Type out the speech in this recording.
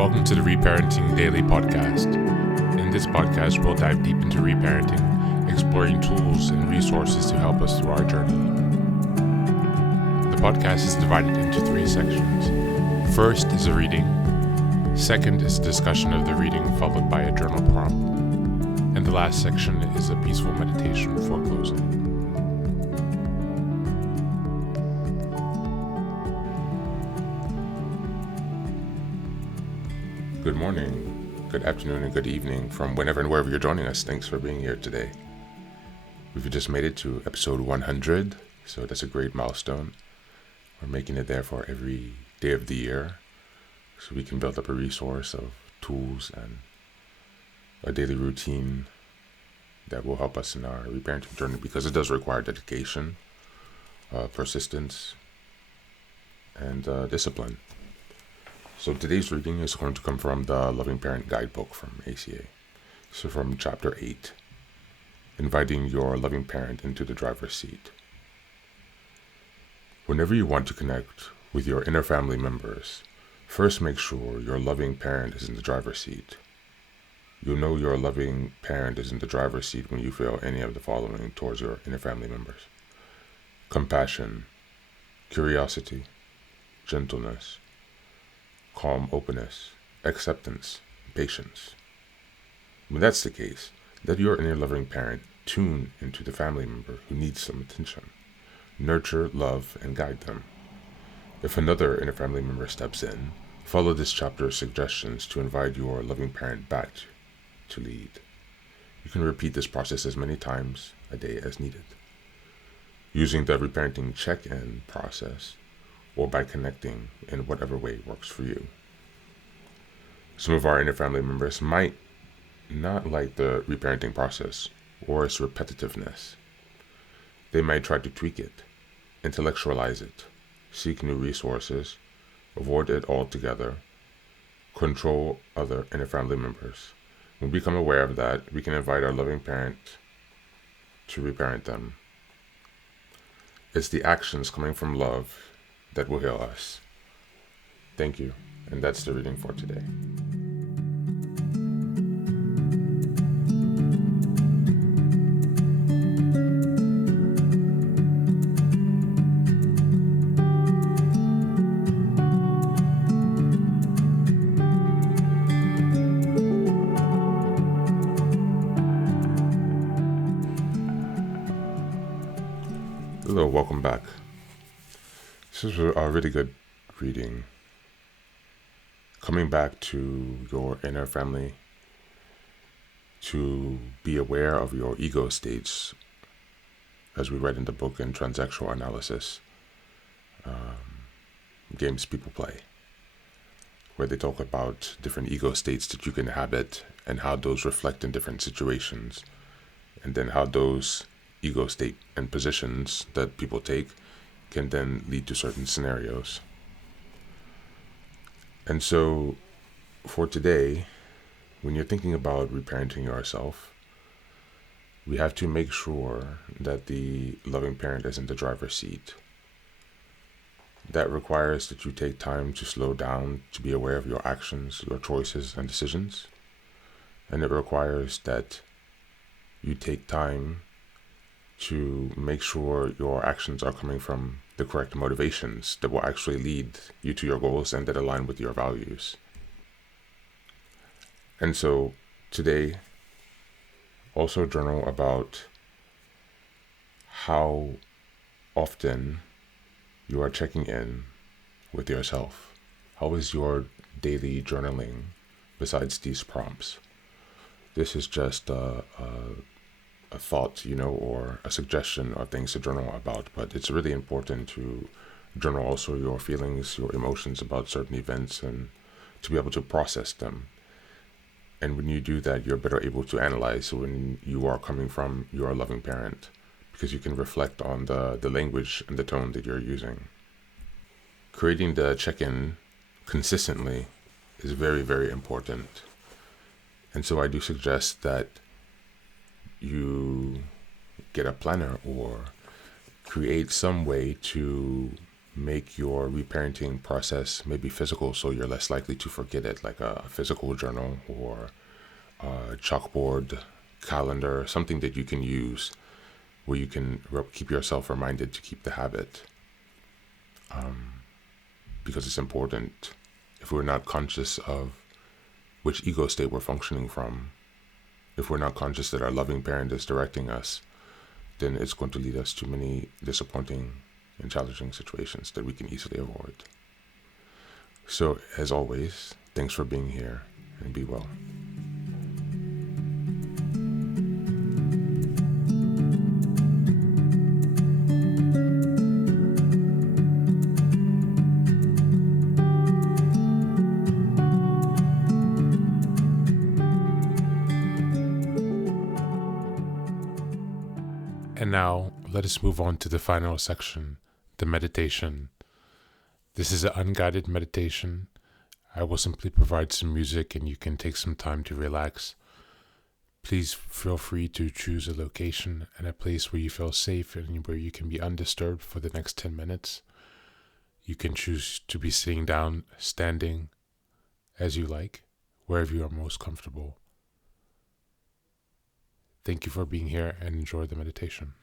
Welcome to the Reparenting Daily podcast. In this podcast, we'll dive deep into reparenting, exploring tools and resources to help us through our journey. The podcast is divided into 3 sections. First is a reading. Second is a discussion of the reading, followed by a journal prompt. And the last section is a peaceful meditation for closing. Good morning, good afternoon, and good evening from whenever and wherever you're joining us. Thanks for being here today. We've just made it to episode 100, so that's a great milestone. We're making it there for every day of the year, so we can build up a resource of tools and a daily routine that will help us in our reparenting journey, because it does require dedication, persistence, and discipline. So today's reading is going to come from the Loving Parent Guidebook from ACA. So from chapter 8, inviting your loving parent into the driver's seat. Whenever you want to connect with your inner family members, first make sure your loving parent is in the driver's seat. You'll know your loving parent is in the driver's seat when you feel any of the following towards your inner family members: compassion, curiosity, gentleness, calm openness, acceptance, patience. When that's the case, let your inner loving parent tune into the family member who needs some attention. Nurture, love, and guide them. If another inner family member steps in, follow this chapter's suggestions to invite your loving parent back to lead. You can repeat this process as many times a day as needed, using the reparenting check-in process, or by connecting in whatever way works for you. Some of our inner family members might not like the reparenting process or its repetitiveness. They might try to tweak it, intellectualize it, seek new resources, avoid it altogether, control other inner family members. When we become aware of that, we can invite our loving parent to reparent them. It's the actions coming from love that will heal us. Thank you, and that's the reading for today. Hello, welcome back. This is a really good reading. Coming back to your inner family, to be aware of your ego states, as we read in the book in Transactional Analysis, games people play, where they talk about different ego states that you can inhabit and how those reflect in different situations, and then how those ego state and positions that people take can then lead to certain scenarios. And so for today, when you're thinking about reparenting yourself, we have to make sure that the loving parent is in the driver's seat. That requires that you take time to slow down, to be aware of your actions, your choices, and decisions. And it requires that you take time to make sure your actions are coming from the correct motivations that will actually lead you to your goals and that align with your values. And so today, also journal about how often you are checking in with yourself. How is your daily journaling besides these prompts? This is just a thought, or a suggestion of things to journal about, but it's really important to journal also your feelings, your emotions about certain events, and to be able to process them. And when you do that, you're better able to analyze when you are coming from your loving parent, because you can reflect on the language and the tone that you're using. Creating the check-in consistently is very, very important. And so I do suggest that you get a planner or create some way to make your reparenting process maybe physical so you're less likely to forget it, like a physical journal or a chalkboard, calendar, something that you can use where you can keep yourself reminded to keep the habit. Because it's important. If we're not conscious of which ego state we're functioning from, if we're not conscious that our loving parent is directing us, then it's going to lead us to many disappointing and challenging situations that we can easily avoid. So, as always, thanks for being here and be well. And now, let us move on to the final section, the meditation. This is an unguided meditation. I will simply provide some music and you can take some time to relax. Please feel free to choose a location and a place where you feel safe and where you can be undisturbed for the next 10 minutes. You can choose to be sitting down, standing, as you like, wherever you are most comfortable. Thank you for being here and enjoy the meditation.